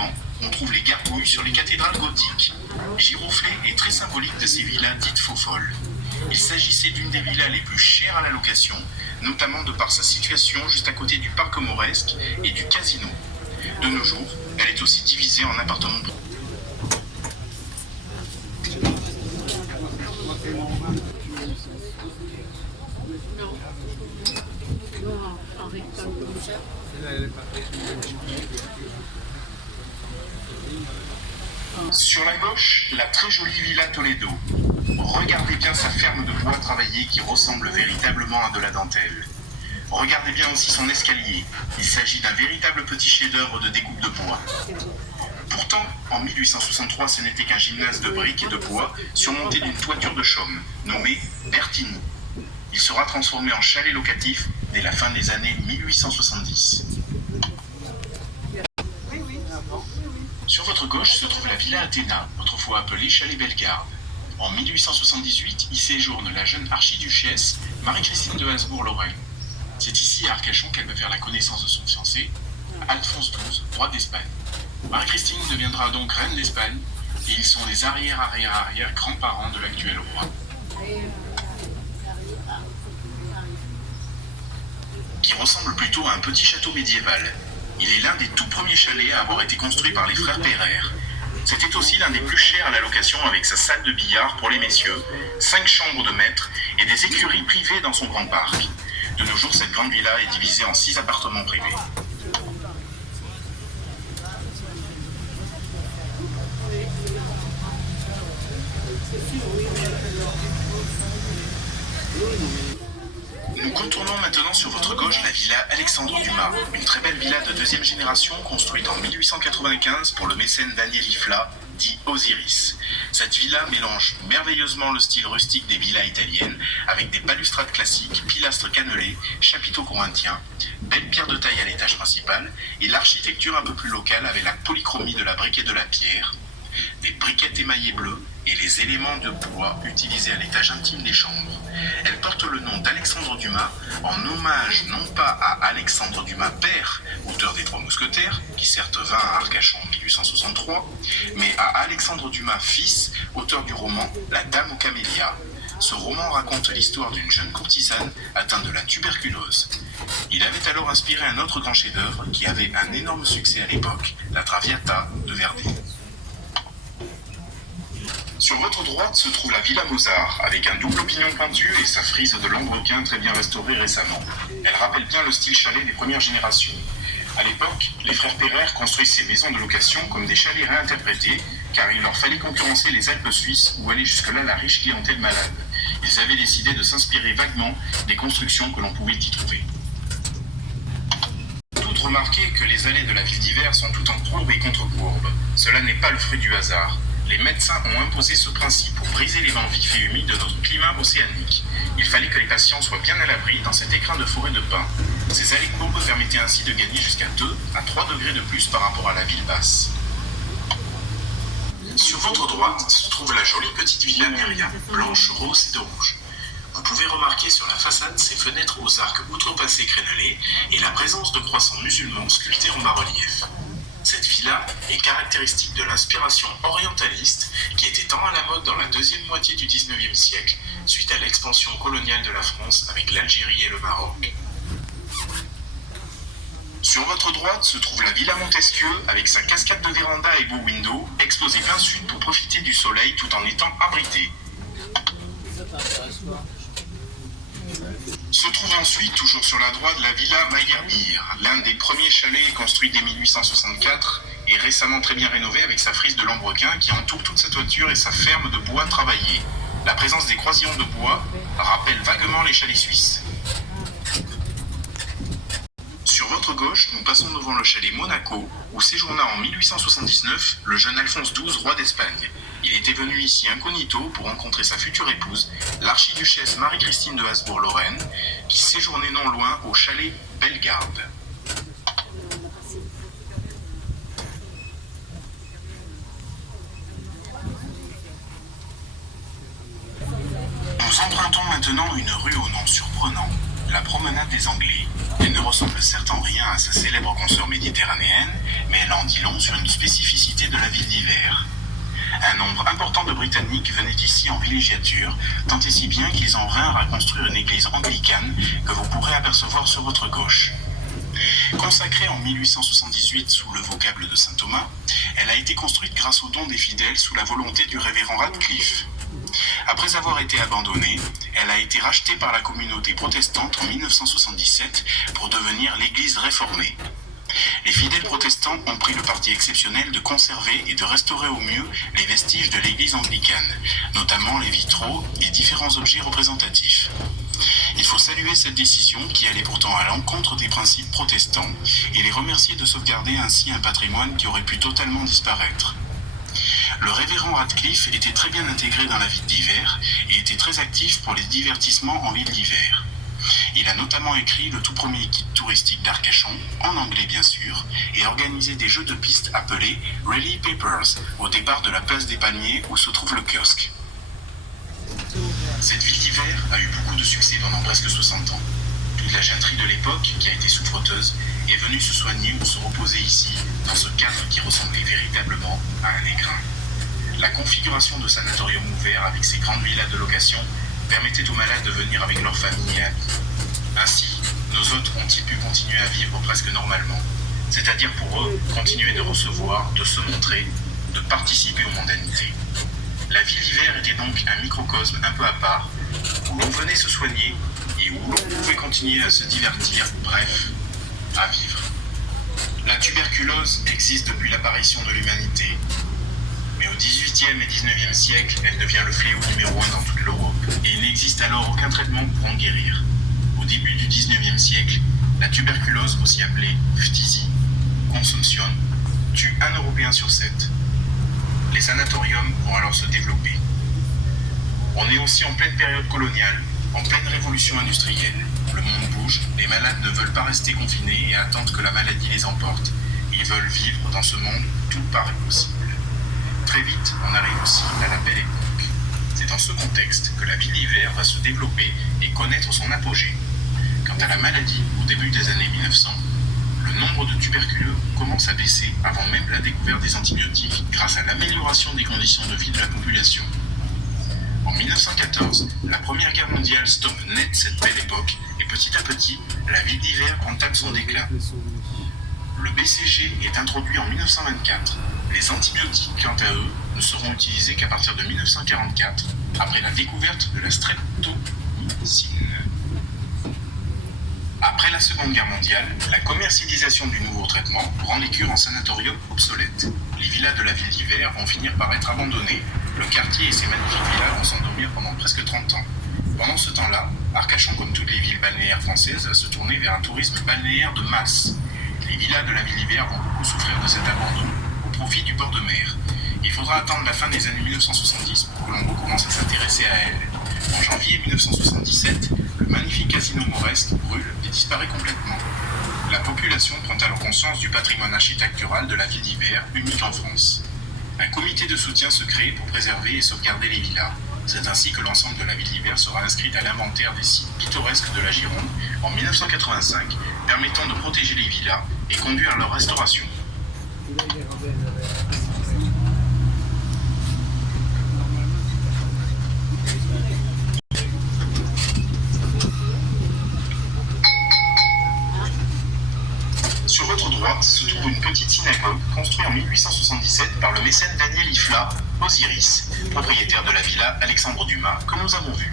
également, on trouve les gargouilles sur les cathédrales gothiques. Giroflée est très symbolique de ces villas dites faux-folles. Il s'agissait d'une des villas les plus chères à la location, notamment de par sa situation juste à côté du parc mauresque et du casino. De nos jours, elle est aussi divisée en appartements. Sur la gauche, la très jolie Villa Toledo. Regardez bien sa ferme de bois travaillé qui ressemble véritablement à de la dentelle. Regardez bien aussi son escalier. Il s'agit d'un véritable petit chef-d'œuvre de découpe de bois. Pourtant, en 1863, ce n'était qu'un gymnase de briques et de bois surmonté d'une toiture de chaume, nommée Bertini. Il sera transformé en chalet locatif dès la fin des années 1870. Sur votre gauche se trouve la Villa Athéna, autrefois appelée Chalet Bellegarde. En 1878, y séjourne la jeune archiduchesse Marie-Christine de Habsbourg-Lorraine. C'est ici, à Arcachon, qu'elle va faire la connaissance de son fiancé, Alphonse XII, roi d'Espagne. Marie-Christine deviendra donc reine d'Espagne, et ils sont les arrière-arrière-arrière-grands-parents de l'actuel roi. Qui ressemble plutôt à un petit château médiéval. Il est l'un des tout premiers chalets à avoir été construit par les frères Pereire. C'était aussi l'un des plus chers à la location avec sa salle de billard pour les messieurs, 5 chambres de maître et des écuries privées dans son grand parc. De nos jours, cette grande villa est divisée en 6 appartements privés. Nous contournons maintenant sur votre gauche la villa Alexandre Dumas, une très belle villa de deuxième génération construite en 1895 pour le mécène Daniel Ifla, dit Osiris. Cette villa mélange merveilleusement le style rustique des villas italiennes avec des balustrades classiques, pilastres cannelés, chapiteaux corinthiens, belles pierres de taille à l'étage principal et l'architecture un peu plus locale avec la polychromie de la brique et de la pierre, des briquettes émaillées bleues et les éléments de bois utilisés à l'étage intime des chambres. Elle porte le nom d'Alexandre Dumas en hommage non pas à Alexandre Dumas père, auteur des Trois Mousquetaires, qui certes vint à Arcachon en 1863, mais à Alexandre Dumas fils, auteur du roman La Dame aux Camélias. Ce roman raconte l'histoire d'une jeune courtisane atteinte de la tuberculose. Il avait alors inspiré un autre grand chef-d'œuvre qui avait un énorme succès à l'époque, la Traviata de Verdi. Sur votre droite se trouve la Villa Mozart, avec un double pignon pointu et sa frise de lambrequin très bien restaurée récemment. Elle rappelle bien le style chalet des premières générations. À l'époque, les frères Pereire construisent ces maisons de location comme des chalets réinterprétés, car il leur fallait concurrencer les Alpes suisses où allait jusque-là la riche clientèle malade. Ils avaient décidé de s'inspirer vaguement des constructions que l'on pouvait y trouver. Toutes remarquez que les allées de la ville d'hiver sont toutes en courbe et contre-courbe. Cela n'est pas le fruit du hasard. Les médecins ont imposé ce principe pour briser les vents vifs et humides de notre climat océanique. Il fallait que les patients soient bien à l'abri dans cet écrin de forêt de pins. Ces allées courbes permettaient ainsi de gagner jusqu'à 2 à 3 degrés de plus par rapport à la ville basse. Sur votre droite se trouve la jolie petite villa Myriam, blanche, rose et de rouge. Vous pouvez remarquer sur la façade ses fenêtres aux arcs outrepassés crénelés et la présence de croissants musulmans sculptés en bas-relief. Cette villa est caractéristique de l'inspiration orientaliste qui était tant à la mode dans la deuxième moitié du XIXe siècle suite à l'expansion coloniale de la France avec l'Algérie et le Maroc. Sur votre droite se trouve la Villa Montesquieu avec sa cascade de véranda et beau window exposée plein sud pour profiter du soleil tout en étant abrité. Se trouve ensuite, toujours sur la droite, la Villa Maillerbir, l'un des premiers chalets construits dès 1864 et récemment très bien rénové avec sa frise de lambrequin qui entoure toute sa toiture et sa ferme de bois travaillé. La présence des croisillons de bois rappelle vaguement les chalets suisses. Sur votre gauche, nous passons devant le chalet Monaco, où séjourna en 1879 le jeune Alphonse XII, roi d'Espagne. Il était venu ici incognito pour rencontrer sa future épouse, l'archiduchesse Marie-Christine de Habsbourg-Lorraine, qui séjournait non loin au chalet Bellegarde. Nous empruntons maintenant une rue au nom surprenant, la promenade des Anglais. Elle ne ressemble certes en rien à sa célèbre consoeur méditerranéenne, mais elle en dit long sur une spécificité de la ville d'Hiver. Un nombre important de Britanniques venaient ici en villégiature, tant et si bien qu'ils en vinrent à construire une église anglicane que vous pourrez apercevoir sur votre gauche. Consacrée en 1878 sous le vocable de saint Thomas, elle a été construite grâce au don des fidèles sous la volonté du révérend Radcliffe. Après avoir été abandonnée, elle a été rachetée par la communauté protestante en 1977 pour devenir l'église réformée. Les fidèles protestants ont pris le parti exceptionnel de conserver et de restaurer au mieux les vestiges de l'église anglicane, notamment les vitraux et différents objets représentatifs. Il faut saluer cette décision qui allait pourtant à l'encontre des principes protestants et les remercier de sauvegarder ainsi un patrimoine qui aurait pu totalement disparaître. Le révérend Radcliffe était très bien intégré dans la ville d'Hiver et était très actif pour les divertissements en ville d'Hiver. Il a notamment écrit le tout premier guide touristique d'Arcachon, en anglais bien sûr, et organisé des jeux de piste appelés Rally Papers au départ de la place des Palmiers où se trouve le kiosque. Cette ville d'Hiver a eu beaucoup de succès pendant presque 60 ans. Toute la gentry de l'époque, qui a été souffreteuse, est venue se soigner ou se reposer ici, dans ce cadre qui ressemblait véritablement à un écrin. La configuration de sanatorium ouvert avec ses grandes villas de location permettait aux malades de venir avec leur famille et amis. Ainsi, nos hôtes ont-ils pu continuer à vivre presque normalement, c'est-à-dire pour eux, continuer de recevoir, de se montrer, de participer aux mondanités. La ville d'Hiver était donc un microcosme un peu à part, où l'on venait se soigner et où l'on pouvait continuer à se divertir, bref, à vivre. La tuberculose existe depuis l'apparition de l'humanité, mais au XVIIIe et XIXe siècle, elle devient le fléau numéro 1 dans toute l'Europe, et il n'existe alors aucun traitement pour en guérir. Au début du XIXe siècle, la tuberculose, aussi appelée phtisie, consumption, tue un Européen sur 7. Les sanatoriums vont alors se développer. On est aussi en pleine période coloniale, en pleine révolution industrielle. Le monde bouge, les malades ne veulent pas rester confinés et attendent que la maladie les emporte. Ils veulent vivre dans ce monde où tout paraît possible. Très vite, on arrive aussi à la belle époque. C'est dans ce contexte que la ville d'Hiver va se développer et connaître son apogée. Quant à la maladie, au début des années 1900, le nombre de tuberculeux commence à baisser avant même la découverte des antibiotiques grâce à l'amélioration des conditions de vie de la population. En 1914, la Première Guerre mondiale stoppe net cette belle époque et petit à petit, la ville d'Hiver entame son déclin. Le BCG est introduit en 1924. Les antibiotiques, quant à eux, ne seront utilisés qu'à partir de 1944, après la découverte de la streptomycine. Après la Seconde Guerre mondiale, la commercialisation du nouveau traitement rend les cures en sanatorium obsolètes. Les villas de la ville d'Hiver vont finir par être abandonnées. Le quartier et ses magnifiques villas vont s'endormir pendant presque 30 ans. Pendant ce temps-là, Arcachon, comme toutes les villes balnéaires françaises, va se tourner vers un tourisme balnéaire de masse. Les villas de la ville d'Hiver vont beaucoup souffrir de cet abandon au profit du bord de mer. Il faudra attendre la fin des années 1970 pour que l'on recommence à s'intéresser à elle. En janvier 1977, le magnifique casino mauresque brûle et disparaît complètement. La population prend alors conscience du patrimoine architectural de la ville d'Hiver, unique en France. Un comité de soutien se crée pour préserver et sauvegarder les villas. C'est ainsi que l'ensemble de la ville d'Hiver sera inscrite à l'inventaire des sites pittoresques de la Gironde en 1985, permettant de protéger les villas et conduire à leur restauration. Sur votre droite se trouve une petite synagogue construite en 1877 par le mécène Daniel Ifla, Osiris, propriétaire de la villa Alexandre Dumas que nous avons vue.